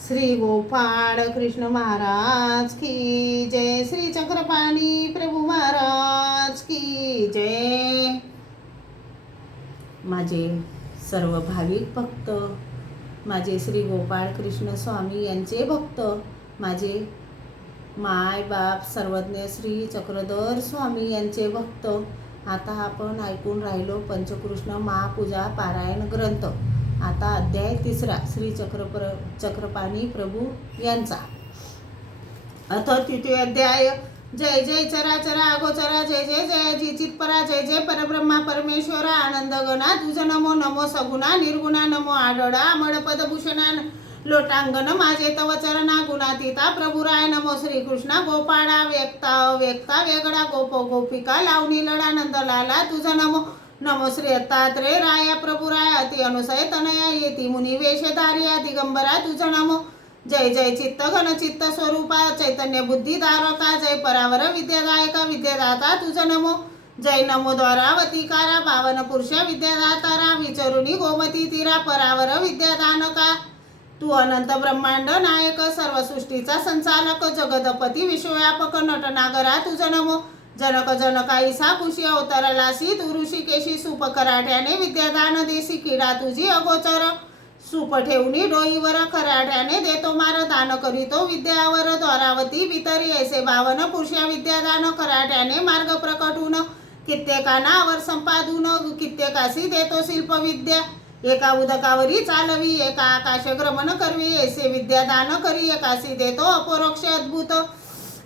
श्री गोपाळ कृष्ण महाराज की जय। श्री चक्रपाणी प्रभू महाराज की जय। माझे सर्व भाविक भक्त, माझे श्री गोपाळ कृष्ण स्वामी यांचे भक्त, माझे माय बाप सर्वज्ञ श्री चक्रधर स्वामी यांचे भक्त, आता आपण ऐकून राहिलो पंचकृष्ण महापूजा पारायण ग्रंथ। आता अध्याय 3 श्री चक्रपाणी प्रभू यांचा। अथ तृतीय अध्याय। जय जय चराचरा अगोचरा, जय जय जय जी चित्परा, जय जय परब्रह्मा परमेश्वरा, आनंद गणा तुझ नमो, नमो सगुणा निर्गुणा, नमो आढळा अमळ भूषणा, लोटांगण माझे तव चरणा, गुणातीता प्रभुराय नमो, श्रीकृष्णा गोपाळा, व्यक्ता अव्यक्ता वेगळा, गोप गोपिका लावणी लढा, नंद लाला तुझ नमो, नमो श्री दत्तात्रेय राया प्रभुराय, अति अनुसय तनया येती मुनी वेशधार्या, दिगंबरा तुझ नमो, जय जय चित्त घन चित्त स्वरूपा, चैतन्य बुद्धी धारका, जय परावर विद्यादायका, विद्यादाता तुझ नमो, जय नमो द्वारावतीकारा, पावन पुरुष विद्यादातारा, विचरुणी गोमती तीरा, परावर विद्यादानका, तू अनंत ब्रह्मांड नायक, सर्व सृष्टीचा संचालक, जगदपती विश्वव्यापक, नटनागरा तुझ नमो, जनक जनकाईसा कुशी अवतरलासी, तू ऋषिकेशी सूप कराट्याने विद्यादान देसी, किडा तुझी अगोचर, सूप ठेवणी डोईवर खराट्याने देतो मार, दान करीतो विद्यावर, द्वारावती भितरी ऐसे बावन पुरुषा, विद्यादान खराट्याने मार्ग प्रकटून, कित्येकानावर संपादून, कित्येकासी देतो शिल्प विद्या, एका उदकावरी चालवी, एका आकाश ग्रमण करवी, ऐसे विद्यादान करी, एकासी देतो अपरोक्ष अद्भुत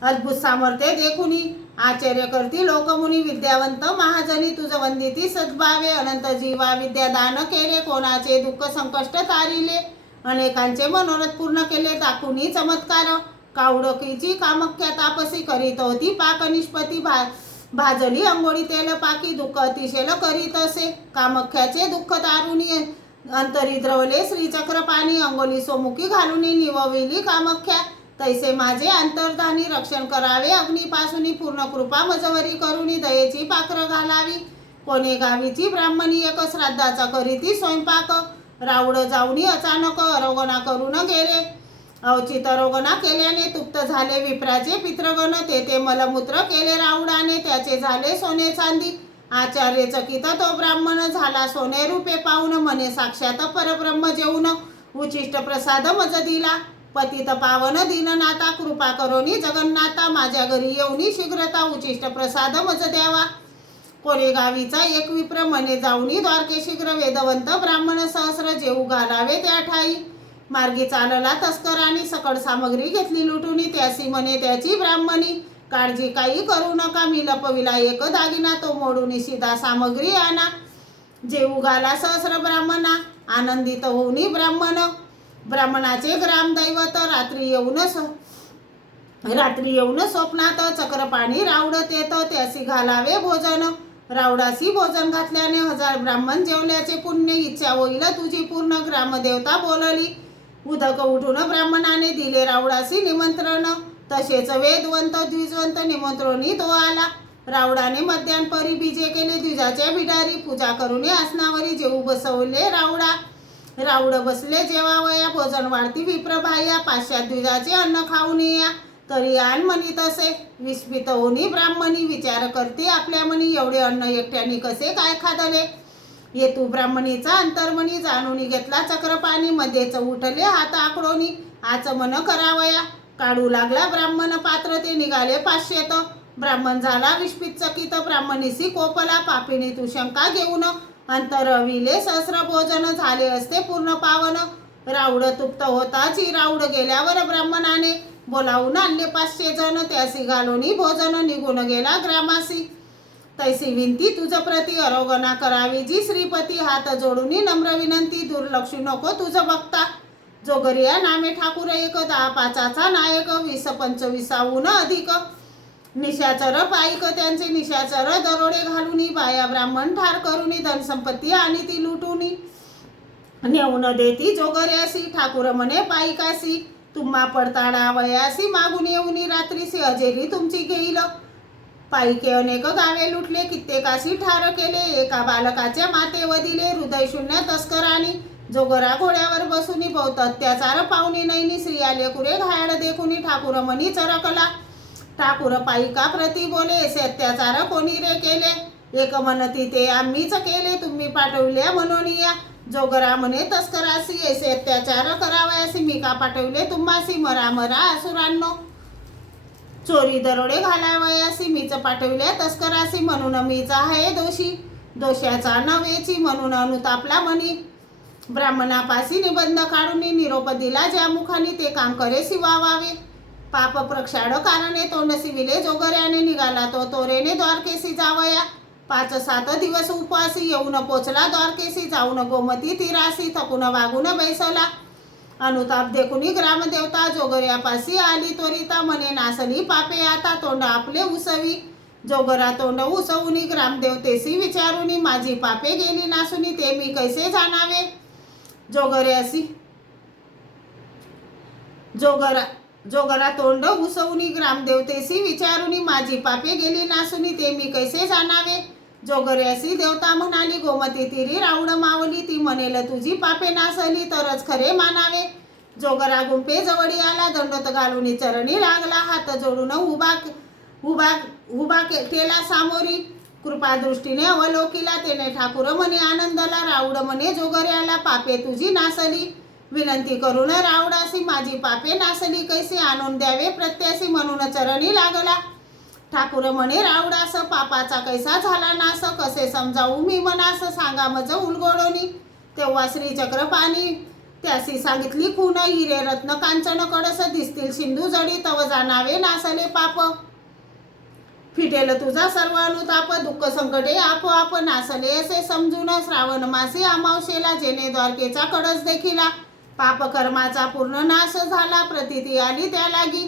अद्भुत सामर्थ्य देखुनी, आश्चर्य करती लोकमुनी, विद्यावंत महाजनी तुझ वंदिती सद्भावे, अनंत जीवा विद्यादान केले, कोणाचे दुःख संकष्ट तारिले, अनेकांचे मनोरथ पूर्ण केले, दाखुनी चमत्कार, कावडकीची कामख्या तापसी, करीत होती पाक निष्पती, भाजली अंघोळी तेल पाकी, दुःख अतिशय करीत असे, कामख्याचे दुःख तारुणी, अंतरी द्रवले श्री चक्रपाणी, अंगोली सोमुखी घालुनी निवविली कामख्या, तैसे माझे अंतर्धानी, रक्षण करावे अग्निपासूनी, पूर्ण कृपा मजवरी करुणी, दयेची पाखर घालावी, कोणे गावीची ब्राह्मणी, एक श्राद्धाचा करीती स्वयंपाक, रावड जाऊनी अचानक, अरोगणा करून गेले, अवचित अरोगणा केल्याने तुप्त झाले विप्राचे पितृगण, तेथे मलमूत्र केले रावडाने, त्याचे झाले सोने चांदी, आचार्य चकित तो ब्राह्मण झाला सोने रूपे पाहून, मने साक्षात परब्रह्म जेऊन, उचिष्ट प्रसाद मज दिला, पतित पावन दीननाथा, कृपा करोनी जगन्नाथा, माझ्या घरी येऊनी शीघ्रता, उचिष्ट प्रसाद मज द्यावा, कोरे गावीचा एक विप्र, मने जाऊनी द्वारके शीघ्र, वेदवंत ब्राह्मण सहस्र, जेऊ घालावे त्या ठाई, मार्गी चालला तस्करांनी, सकळ सामग्री घेतली लुटुनी, त्यासी मने त्याची ब्राह्मणी, काळजी काही करू नका, मी लपविला एक दागिना, तो मोडूनी सीधा सामग्री आणा, जेऊ घाला सहस्र ब्राह्मणा, आनंदित होऊनी ब्राह्मणाचे ग्रामदैवत, रात्री येऊन स्वप्नात, चक्रपाणी रावडत येत, त्यासी घालावे भोजन, रावडासी भोजन घातल्याने 1000 ब्राह्मण जेवल्याचे पुण्य, इच्छा होईल तुझी पूर्ण, ग्रामदेवता बोलली, उदक उठून ब्राह्मणाने दिले रावडासी निमंत्रण, तसेच वेदवंत द्विजवंत निमंत्रणी तो आला, रावडाने मध्यानपरी बीजे केले द्विजाच्या बिडारी, पूजा करून आसनावरी जेऊ बसवले रावड बसले जेवावया, भोजन वाढती विप्रभाया, पाश्चात द्विजाचे अन्न खाऊन या, तरी आण म्हणीत असे, विस्मित होनी ब्राह्मणी, विचार करते आपल्या मनी, एवढे अन्न एकट्याने कसे काय खादले, येतू ब्राह्मणीचा अंतर्मनी, जाणून घेतला चक्रपाणी, मध्येच उठले हात आकडोनी, आचमन करावया, काढू लागला ब्राह्मण पात्र, ते निघाले 500, ब्राह्मण झाला विस्मित चकित, ब्राह्मणीसी कोपला, पापिणी तू शंका घेऊन, अंतरविले सहस्र भोजन, झाले असते पूर्ण पावन, रावड तुप्त होताची, रावड गेल्यावर ब्राह्मणाने बोलावून आणले 500 जण, त्यासी घालोनी भोजन, निघून गेला ग्रामासी, तैसी विनती तुझ प्रती, अरोगणा करावी जी श्रीपती, हात जोडूनी नम्र विनंती, दुर्लक्षू नको तुझ बघता, जोगरिया नामे ठाकूर एक, 10-5चा नायक, 20-25 अधिक, निशाचर पाईक त्यांचे निशाचर, दरोडे घालुनी, बाया ब्राह्मण ठार करुनी, धनसंपत्ती आणि ती लुटुनी, नेऊन देती जोगऱ्यासी, ठाकूर म्हणे पाईकासी, तुम्हा पडताळा वयासी, मागून येऊनी रात्रीसी, अजेरी तुमची घेईल, पाईके अनेक गावे लुटले, कित्येकासी ठार केले, एका बालकाच्या मातेवर दिले, हृदय शून्य तस्करांनी, जोगरा घोड्यावर बसूनी बहुत अत्याचार पाहुनी नैनी स्त्रिया लेकुरे घायाळ देखुनी ठाकूर मनी चरकला ठाकूर पाईका प्रती बोले असे अत्याचार कोणी रे केले एक म्हणती ते आम्हीच केले तुम्ही पाठवल्या म्हणून या जोगरा म्हणे तस्करासी असे अत्याचार करावयासी मी का पाठवले तुम्हासी मरा मरा असुरांनो चोरी दरोडे घालावयासी मीच पाठवल्या तस्करासी म्हणून मीच आहे दोषी दोषाचा नवेची म्हणून अनुतापला मनी ब्राह्मणापासी निबंध काढून निरोप दिला ज्या मुखाने ते काम करे सिवावावे पाप प्रक्षाळ कारणे तोंड सिविले जोगऱ्याने निघाला तो तोरेने द्वारकेसी जावया 5-7 दिवस उपवासी येऊन पोचला द्वारकेसी जाऊन गोमती तीरासी थकून वागून बैसला अनुताप देखुनी ग्रामदेवता जोगऱ्यापासी आली त्वरिता मने नासली पापे आता तोंड आपले उसवी जोगरा तोंड उसवुनी ग्रामदेवतेसी विचारुनी माझी पापे गेली नासुनी ते मी कैसे जाणावे जोगरा तोंड उसवुनी ग्रामदेवतेसी विचारुनी माझी पापे गेली नासुनी ते मी कैसे जाणावे जोगऱ्यासी देवता म्हणाली गोमती तिरी राऊड मावली ती म्हणेल तुझी पापे नासली तरच खरे मानावे जोगरा गुंपे जवळी आला दंडोत घालून चरणी लागला हात जोडून उभा केला सामोरी कृपा दृष्टीने अवलोकिला तेने ठाकूर म्हणे आनंदला राऊड म्हणे जोगऱ्याला पापे तुझी नासली विनंती करून राऊडासी माझी पापे नासली कैसे आणून द्यावे प्रत्यासी म्हणून चरणी लागला ठाकूर म्हणे राऊडास पापाचा कैसा झाला नास कसे समजावू मी मनास सांगा मज उलगोडोनी तेव्हा श्रीचक्रपाणी त्यासी सांगितली खून हिरे रत्न कांचन कडस दिसतील सिंधू जडी तव जाणावे नासले पाप फिटेल तुझा सर्व अनुताप दुःख संकटे आपोआप नासले असे समजून श्रावण मासी अमावशेला जेने द्वारकेचा कडस देखिला पाप कर्माचा पूर्ण नाश झाला प्रतीती आली त्या लागी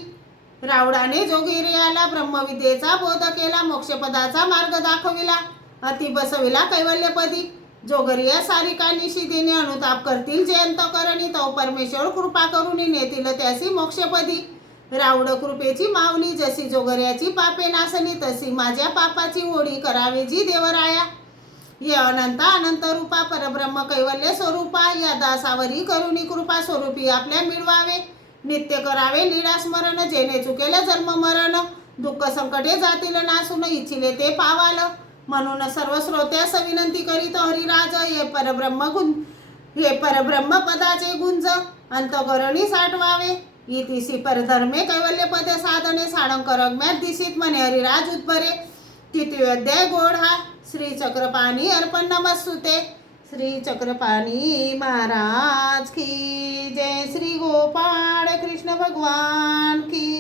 रावडाने जोगिरियाला ब्रह्मविद्येचा बोध केला मोक्षपदाचा मार्ग दाखविला अति बसविला कैवल्यपदी जोगरिया सारिका निशिदीने अनुताप करतील जे अंतकरणी तो परमेश्वर कृपा करून नेतील त्यासी मोक्षपदी राऊड कृपेची माऊली जशी जोगऱ्याची पापे नासली तशी माझ्या पापाची ओढी करावी जी देवराया ये अनंत अनंत रूपा परब्रह्म कैवल्य स्वरूपा या दासावरी करुणी कृपा स्वरूपी आपल्या मिळवावे नित्य करावे लीळा स्मरण जेणे चुकेल जन्म मरण दुःख संकटे जातील नासून इच्छिले ते पावाल म्हणून सर्व श्रोत्यास विनंती करीत हरिराज हे परब्रह्म पदाचे गुंज अंतकरणी साठवावे इतिसी परधर्मे कैवल्यपद साधने साळंकर अज्ञात दिसित म्हणे हरिराज उद्भरे तृतीय अध्याय गोढा श्री चक्रपाणी अर्पण नमस्तुते श्री चक्रपाणी महाराज की जय श्री गोपाळ कृष्ण भगवान की